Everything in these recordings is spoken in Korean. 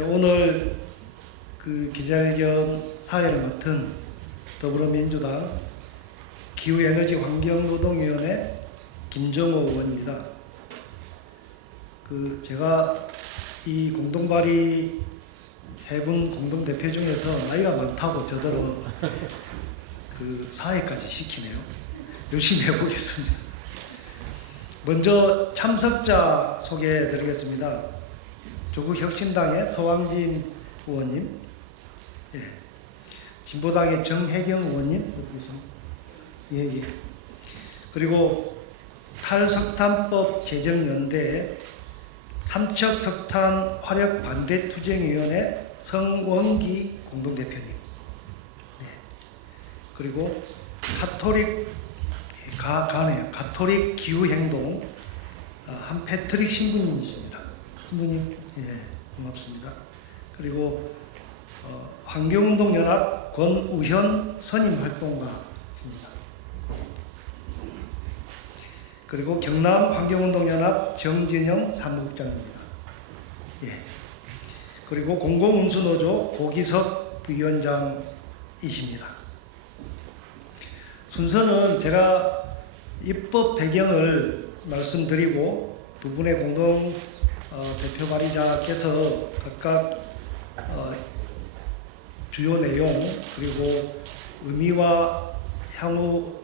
오늘 그 기자회견 사회를 맡은 더불어민주당 기후에너지환경노동위원회 김정호 의원입니다. 제가 이 공동발의 세 분 공동대표 중에서 나이가 많다고 저더러 사회까지 시키네요. 열심히 해보겠습니다. 먼저 참석자 소개해 드리겠습니다. 조국혁신당의 서왕진 의원님, 진보당의 정혜경 의원님, 예. 그리고 탈석탄법 제정연대 삼척석탄 화력 반대 투쟁위원회 성원기 공동대표님, 그리고 가톨릭 기후행동 한패트릭 신부님이십니다. 신부님, 고맙습니다. 그리고 환경운동연합 권우현 선임활동가십니다. 그리고 경남환경운동연합 정진영 사무국장입니다. 그리고 공공운수노조 고기석 부위원장이십니다. 순서는 제가 입법 배경을 말씀드리고 두 분의 공동 대표 발의자께서 각각 주요 내용 그리고 의미와 향후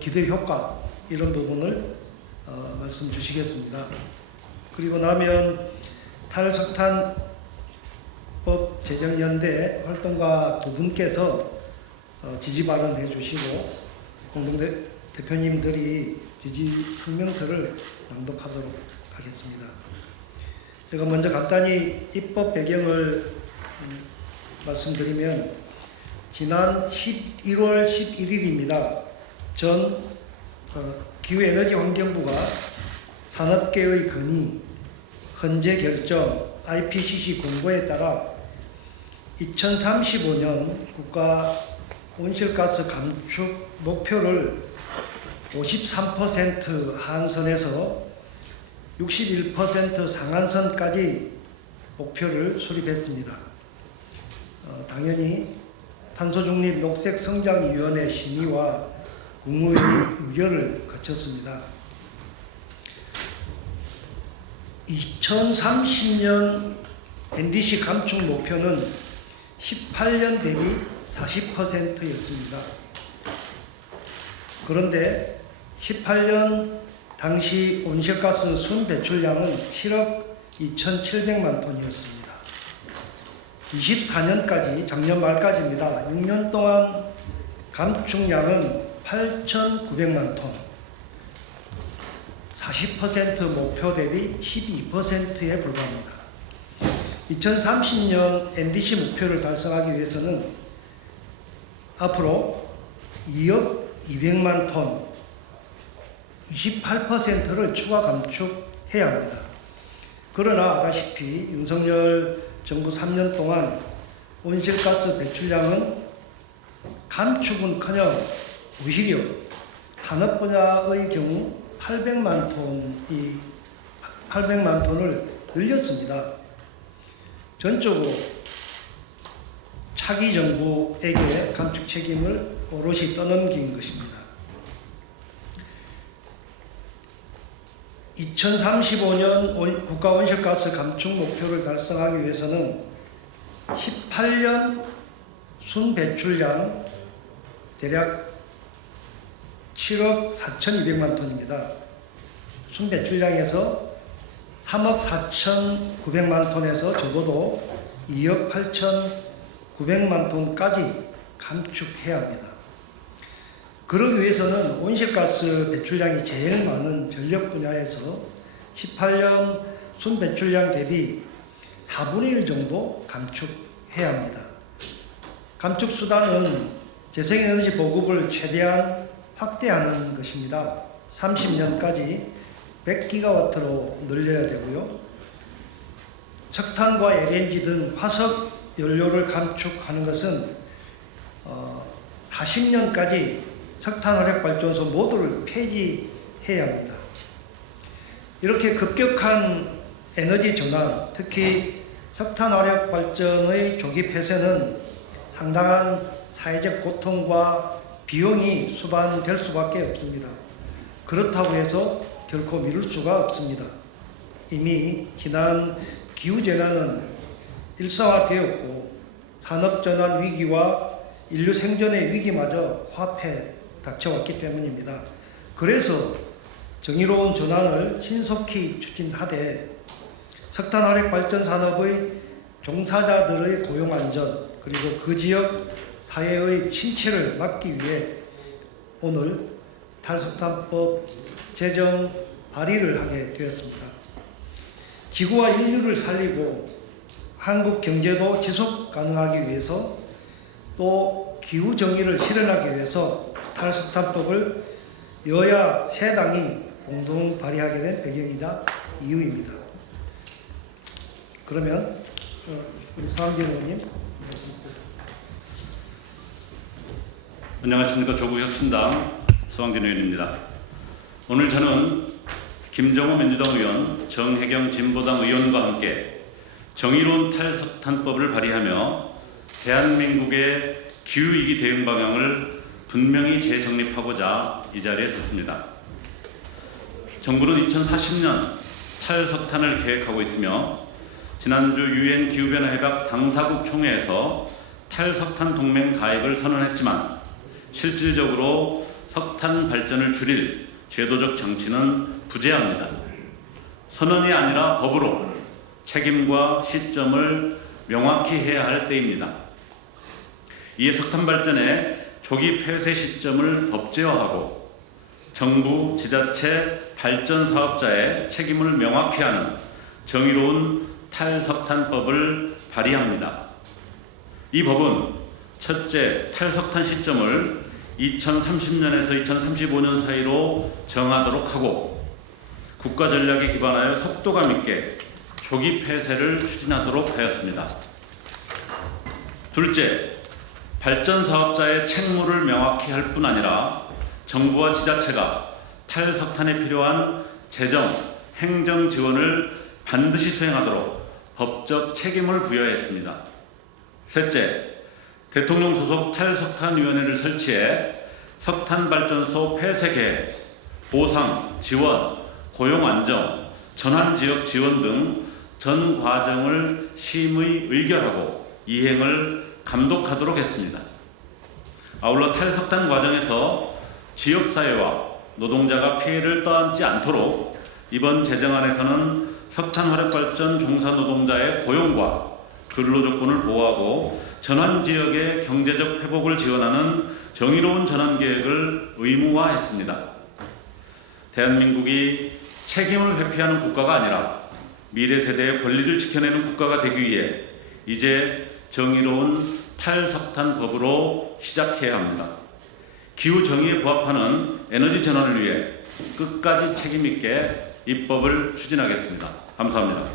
기대 효과 이런 부분을 말씀 주시겠습니다. 그리고 나면 탈석탄법 제정연대 활동가 두 분께서 지지 발언해 주시고 공동대표님들이 지지 성명서를 낭독하도록 하겠습니다. 제가 먼저 간단히 입법 배경을 말씀드리면 지난 11월 11일입니다. 전 기후에너지환경부가 산업계의 건의, 헌재 결정, IPCC 공고에 따라 2035년 국가 온실가스 감축 목표를 53% 하한선에서 61% 상한선까지 목표를 수립했습니다. 당연히 탄소중립 녹색성장위원회 심의와 국무회의 의결을 거쳤습니다. 2030년 NDC 감축 목표는 18년 대비 40%였습니다. 그런데 18년 당시 온실가스 순배출량은 7억 2,700만 톤이었습니다. 24년까지 작년 말까지입니다. 6년 동안 감축량은 8,900만 톤, 40% 목표 대비 12%에 불과합니다. 2030년 NDC 목표를 달성하기 위해서는 앞으로 2억 200만 톤, 28%를 추가 감축해야 합니다. 그러나 아다시피 윤석열 정부 3년 동안 온실가스 배출량은 감축은커녕 오히려 산업 분야의 경우 800만 톤을 늘렸습니다. 전적으로 차기 정부에게 감축 책임을 오롯이 떠넘긴 것입니다. 2035년 국가 온실가스 감축 목표를 달성하기 위해서는 18년 순배출량 대략 7억 4,200만 톤입니다. 순배출량에서 3억 4,900만 톤에서 적어도 2억 8,900만 톤까지 감축해야 합니다. 그러기 위해서는 온실가스 배출량이 제일 많은 전력 분야에서 18년 순배출량 대비 4분의 1 정도 감축해야 합니다. 감축 수단은 재생에너지 보급을 최대한 확대하는 것입니다. 30년까지 100기가와트로 늘려야 되고요. 석탄과 LNG 등 화석 연료를 감축하는 것은 40년까지 석탄화력발전소 모두를 폐지해야 합니다. 이렇게 급격한 에너지 전환, 특히 석탄화력 발전의 조기 폐쇄는 상당한 사회적 고통과 비용이 수반될 수밖에 없습니다. 그렇다고 해서 결코 미룰 수가 없습니다. 이미 지난 기후재난은 일상화되었고 산업전환 위기와 인류 생존의 위기마저 코앞에 닥쳐왔기 때문입니다. 그래서 정의로운 전환을 신속히 추진하되 석탄화력 발전 산업의 종사자들의 고용 안전 그리고 그 지역 사회의 침체를 막기 위해 오늘 탈석탄법 제정 발의를 하게 되었습니다. 지구와 인류를 살리고 한국 경제도 지속 가능하기 위해서 또 기후 정의를 실현하기 위해서 탈석탄법을 여야 세 당이 공동 발의하게 된 배경이자 이유입니다. 그러면 우리 서한길 의원님 말씀드립니다. 안녕하십니까. 조국혁신당 서한길 의원입니다. 오늘 저는 김정호 민주당 의원, 정혜경 진보당 의원과 함께 정의로운 탈석탄법을 발의하며 대한민국의 기후위기 대응 방향을 분명히 재정립하고자 이 자리에 섰습니다. 정부는 2040년 탈석탄을 계획하고 있으며 지난주 유엔 기후변화협약 당사국 총회에서 탈석탄 동맹 가입을 선언했지만 실질적으로 석탄 발전을 줄일 제도적 장치는 부재합니다. 선언이 아니라 법으로 책임과 시점을 명확히 해야 할 때입니다. 이에 석탄 발전의 조기 폐쇄 시점을 법제화하고 정부, 지자체, 발전 사업자의 책임을 명확히 하는 정의로운 탈석탄법을 발의합니다. 이 법은 첫째, 탈석탄 시점을 2030년에서 2035년 사이로 정하도록 하고 국가 전략에 기반하여 속도감 있게 조기 폐쇄를 추진하도록 하였습니다. 둘째, 발전 사업자의 책무를 명확히 할 뿐 아니라 정부와 지자체가 탈석탄에 필요한 재정, 행정 지원을 반드시 수행하도록 법적 책임을 부여했습니다. 셋째, 대통령 소속 탈석탄위원회를 설치해 석탄발전소 폐쇄 계획, 보상, 지원, 고용 안정, 전환지역 지원 등 전 과정을 심의 의결하고 이행을 감독하도록 했습니다. 아울러 탈석탄 과정에서 지역사회와 노동자가 피해를 떠안지 않도록 이번 제정안에서는 석탄화력발전 종사 노동자의 고용과 근로조건을 보호하고 전환지역의 경제적 회복을 지원하는 정의로운 전환계획을 의무화했습니다. 대한민국이 책임을 회피하는 국가가 아니라 미래 세대의 권리를 지켜내는 국가가 되기 위해 이제 정의로운 탈석탄법으로 시작해야 합니다. 기후 정의에 부합하는 에너지 전환을 위해 끝까지 책임 있게 입법을 추진하겠습니다. 감사합니다.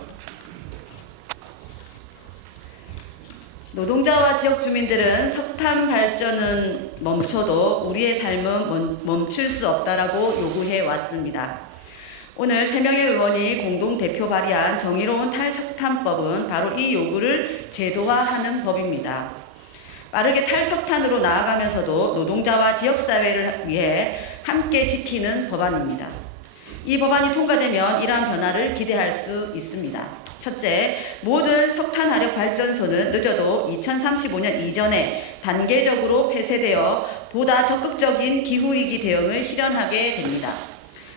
노동자와 지역 주민들은 석탄 발전은 멈춰도 우리의 삶은 멈출 수 없다라고 요구해 왔습니다. 오늘 3명의 의원이 공동 대표 발의한 정의로운 탈석탄법은 바로 이 요구를 제도화하는 법입니다. 빠르게 탈석탄으로 나아가면서도 노동자와 지역사회를 위해 함께 지키는 법안입니다. 이 법안이 통과되면 이러한 변화를 기대할 수 있습니다. 첫째, 모든 석탄화력 발전소는 늦어도 2035년 이전에 단계적으로 폐쇄되어 보다 적극적인 기후위기 대응을 실현하게 됩니다.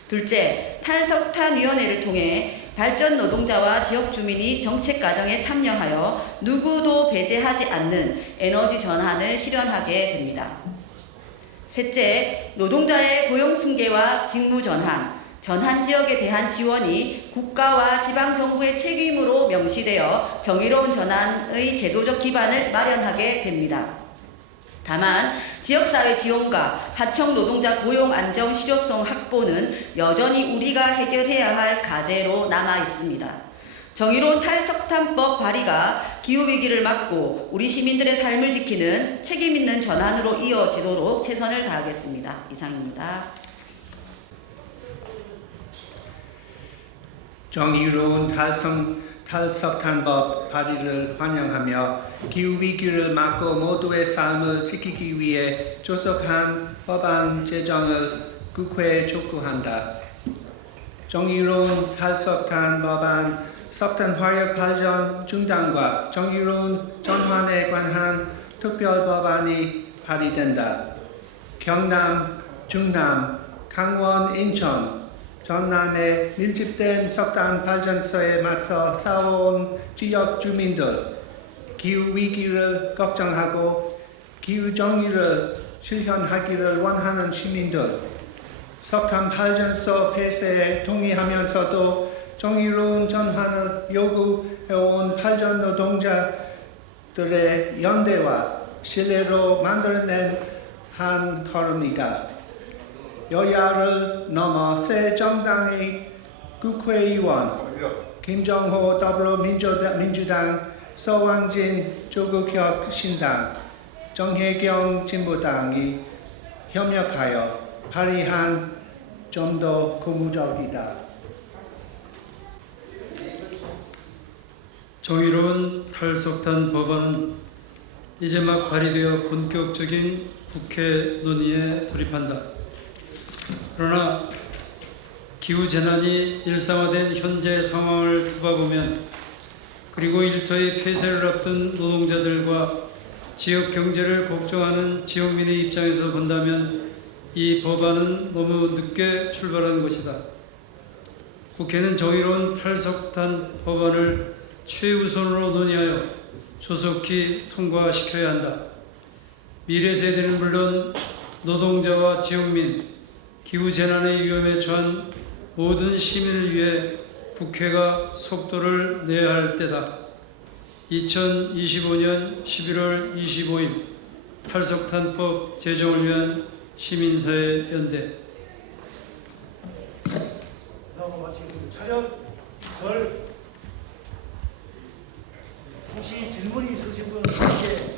둘째, 탈석탄위원회를 통해 발전 노동자와 지역 주민이 정책 과정에 참여하여 누구도 배제하지 않는 에너지 전환을 실현하게 됩니다. 셋째, 노동자의 고용 승계와 직무 전환, 전환 지역에 대한 지원이 국가와 지방정부의 책임으로 명시되어 정의로운 전환의 제도적 기반을 마련하게 됩니다. 다만 지역사회 지원과 하청 노동자 고용 안정 실효성 확보는 여전히 우리가 해결해야 할 과제로 남아 있습니다. 정의로운 탈석탄법 발의가 기후위기를 막고 우리 시민들의 삶을 지키는 책임있는 전환으로 이어지도록 최선을 다하겠습니다. 이상입니다. 정의로운 탈석탄법 발의를 환영하며 기후위기를 막고 모두의 삶을 지키기 위해 조속한 법안 제정을 국회에 촉구한다. 정의로운 탈석탄 법안, 석탄 화력 발전 중단과 정의로운 전환에 관한 특별 법안이 발의된다. 경남, 충남, 강원, 인천, 전남의 밀집된 석탄 발전소에 맞서 싸워온 지역 주민들, 기후 위기를 걱정하고 기후 정의를 실현하기를 원하는 시민들, 석탄 발전소 폐쇄에 동의하면서도 정의로운 전환을 요구해온 발전 노동자들의 연대와 신뢰로 만들어낸 한 걸음이다. 여야를 넘어 새 정당의 국회의원 김정호 더불어민주당, 서왕진 조국혁 신당, 정혜경 진보당이 협력하여 발의한 좀 더 고무적이다. 정의로운 탈석탄 법안은 이제 막 발의되어 본격적인 국회 논의에 돌입한다. 그러나 기후재난이 일상화된 현재 상황을 돌아보면, 그리고 일터의 폐쇄를 앞둔 노동자들과 지역 경제를 걱정하는 지역민의 입장에서 본다면 이 법안은 너무 늦게 출발한 것이다. 국회는 정의로운 탈석탄 법안을 최우선으로 논의하여 조속히 통과시켜야 한다. 미래 세대는 물론 노동자와 지역민, 기후재난의 위험에 처한 모든 시민을 위해 국회가 속도를 내야 할 때다. 2025년 11월 25일 탈석탄법 제정을 위한 시민사회 연대. 차렷 절. 혹시 질문이 있으신 분은 함께